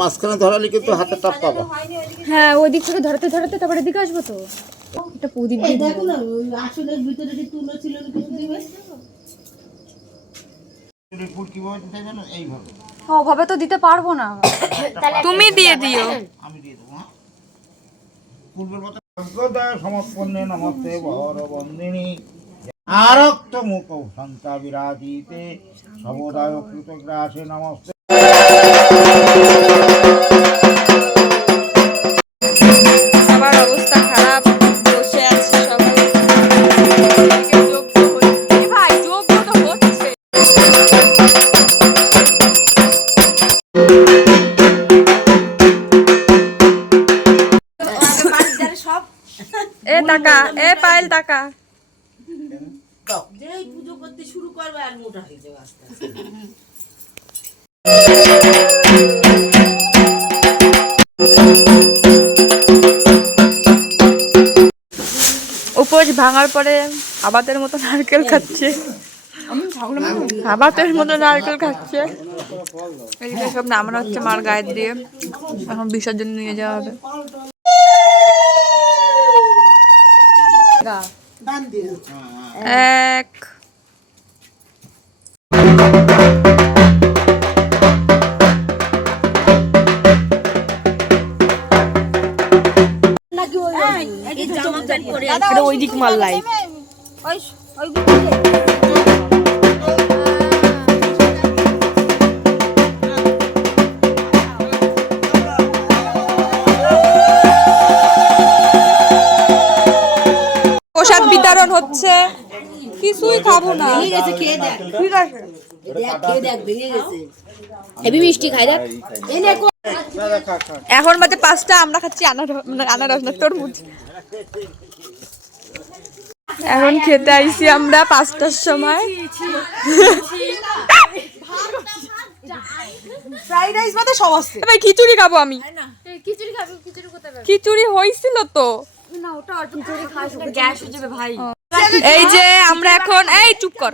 মাঝখানে ধরালে কিন্তু হাতে টাপ পাবা। হ্যাঁ ওই দিক থেকে ধরাতে ধরাতে তারপরে এদিকে আসব তো। এটা প্রদীপ দিয়ে দেখো না ওই আসলের ভিতরে যে তুলো ছিল কিছু দিবে কীভাবে দিতে জানো এইভাবে। ওভাবে তো দিতে পারব না তুমি দিয়ে দিও। আমি দিয়ে দেবো আরক্ত মুখ সন্তা বিরাজিতে সমুদায় কৃতগ্রাসে নমস্তে। টাকা, এ পায়েল টাকা। যেই করতে শুরু করবে আর মোটা হয়ে যাবে আস্তে উপোস ভাঙার পরে আবাতের মতো নারকেল খাচ্ছে। আবাতের মতো নারকেল খাচ্ছে। এদিকে সব নামানো হচ্ছে মার গায়ে দিয়ে। এখন বিসর্জন নিয়ে যাওয়া হবে। এক। ওই দিক মাল্লাই ওই বিতরণ হচ্ছে কিছুই খাব না। ভেঙে গেছে খেয়ে দেখ। ঠিক আছে। দেখ খেয়ে দেখ ভেঙে গেছে। হেভি মিষ্টি খাই দেখ। এই নে কো- এখন বাজে পাঁচটা আমরা খাচ্ছি আনারস মানে আনারস না তরমুজ। এখন খেতে আইছি আমরা পাঁচটার সময়। ফ্রাইড রাইস মধ্যে সব আছে। ভাই খিচুড়ি খাব আমি। খিচুড়ি খাবি খিচুড়ি কোথায় পাবি? খিচুড়ি হয়েছিল তো। না ওটা খিচুড়ি খাস গ্যাস হয়ে যাবে ভাই। এই যে আমরা এখন এই চুপ কর।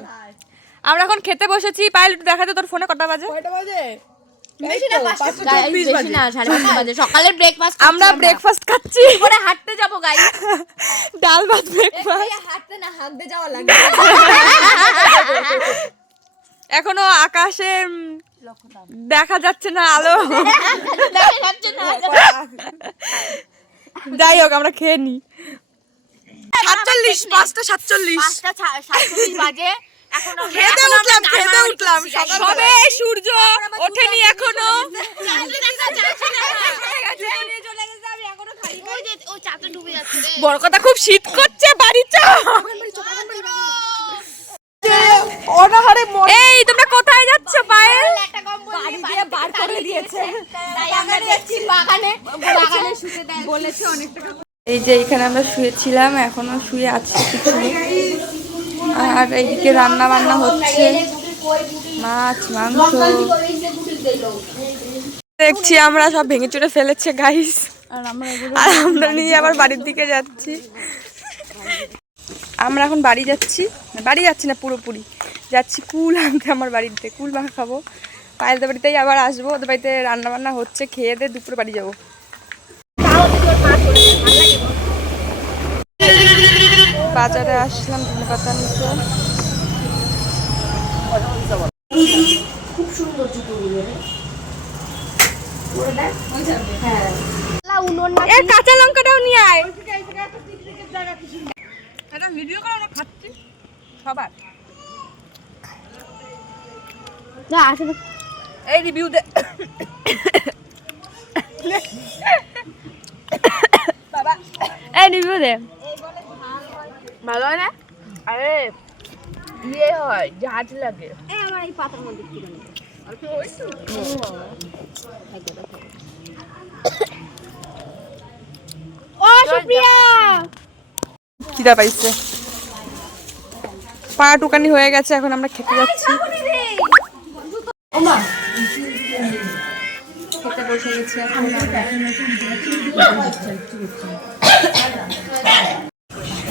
আমরা এখন খেতে বসেছি পাইল দেখাতে তোর ফোনে কটা বাজে? পাঁচটা বাজে। ব্রেকফাস্ট আমরা ব্রেকফাস্ট খাচ্ছি। হাঁটতে যাব গাই ডাল ভাত ব্রেকফাস্ট হাঁটতে না হাঁটতে যাওয়া লাগে এখনও আকাশে দেখা যাচ্ছে না আলো। যাই হোক আমরা খেয়ে নি। সাতচল্লিশ পাঁচটা সাতচল্লিশ। পাঁচটা সাতচল্লিশ বাজে। খেতে উঠলাম খেতে উঠলাম সবে সূর্য ওঠেনি এখনও ওই যে ওই চাটা ডুবে যাচ্ছে রে বড় কথা খুব শীত করছে বাড়ি চল এই তোমরা কোথায় যাচ্ছ বাড়ি বার করে দিয়েছে। বাগানে। বাগানে শুতে দেয়। বলেছে অনেক টাকা। এই যে এখানে আমরা শুয়েছিলাম এখনও শুয়ে আছি কিছু আর এইদিকে রান্না বান্না হচ্ছে। মাছ মাংস। দেখছি আমরা সব ভেঙে চুরে ফেলেছে গাইস আর আমরা নিয়ে আবার বাড়ির দিকে যাচ্ছি। আমরা এখন বাড়ি যাচ্ছি। বাড়ি যাচ্ছি না পুরোপুরি। যাচ্ছি কুল আনতে আমার বাড়িতে। কুল মাখা খাব। পায়েলদের বাড়িতেই আবার আসব। ওদের বাড়িতে রান্না বান্না হচ্ছে। খেয়ে দিয়ে দুপুরে বাড়ি যাব। বাজারে আসলাম ধনে পাতা নিতে এর কাঁচা লঙ্কাটাও নিয়ে আয়। একটা ভিডিও করে আমরা খাচ্ছি সবার। না আসলে এই রিভিউ দে। বাবা এই রিভিউ দে। ভালো হয় না আরে ইয়ে হয় জাহাজ লাগে। আমার এই পাতার মধ্যে কি ও সুপ্রিয়া! খিদা পাইছে। পা টুকানি হয়ে গেছে এখন আমরা খেতে যাচ্ছি। খেতে বসে গেছি এখন। আমরা।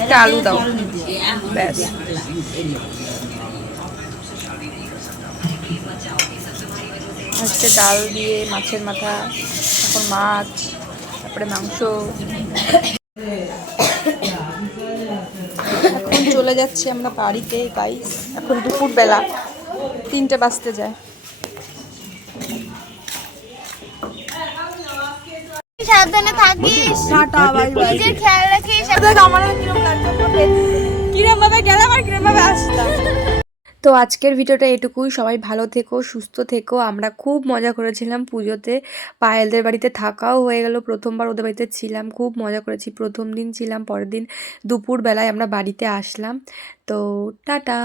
একটা আলু দাও। ব্যাস। আজকে ডাল দিয়ে মাছের মাথা এখন মাছ তারপরে মাংস। এখন চলে যাচ্ছি আমরা বাড়িতে গাইস এখন দুপুর বেলা তিনটে বাজতে যায়। সাবধানে থাকিস। টাটা বাই বাই নিজের খেয়াল রাখিস। আমার লাগবে তো আজকের ভিডিওটা এটুকুই। সবাই ভালো থেকো, সুস্থ থেকো। আমরা খুব মজা করেছিলাম পুজোতে। পায়েলদের বাড়িতে থাকাও হয়ে গেল। প্রথমবার ওদের বাড়িতে ছিলাম, খুব মজা করেছি। প্রথম দিন ছিলাম, পরের দিন দুপুরবেলায় আমরা বাড়িতে আসলাম। তো টাটা।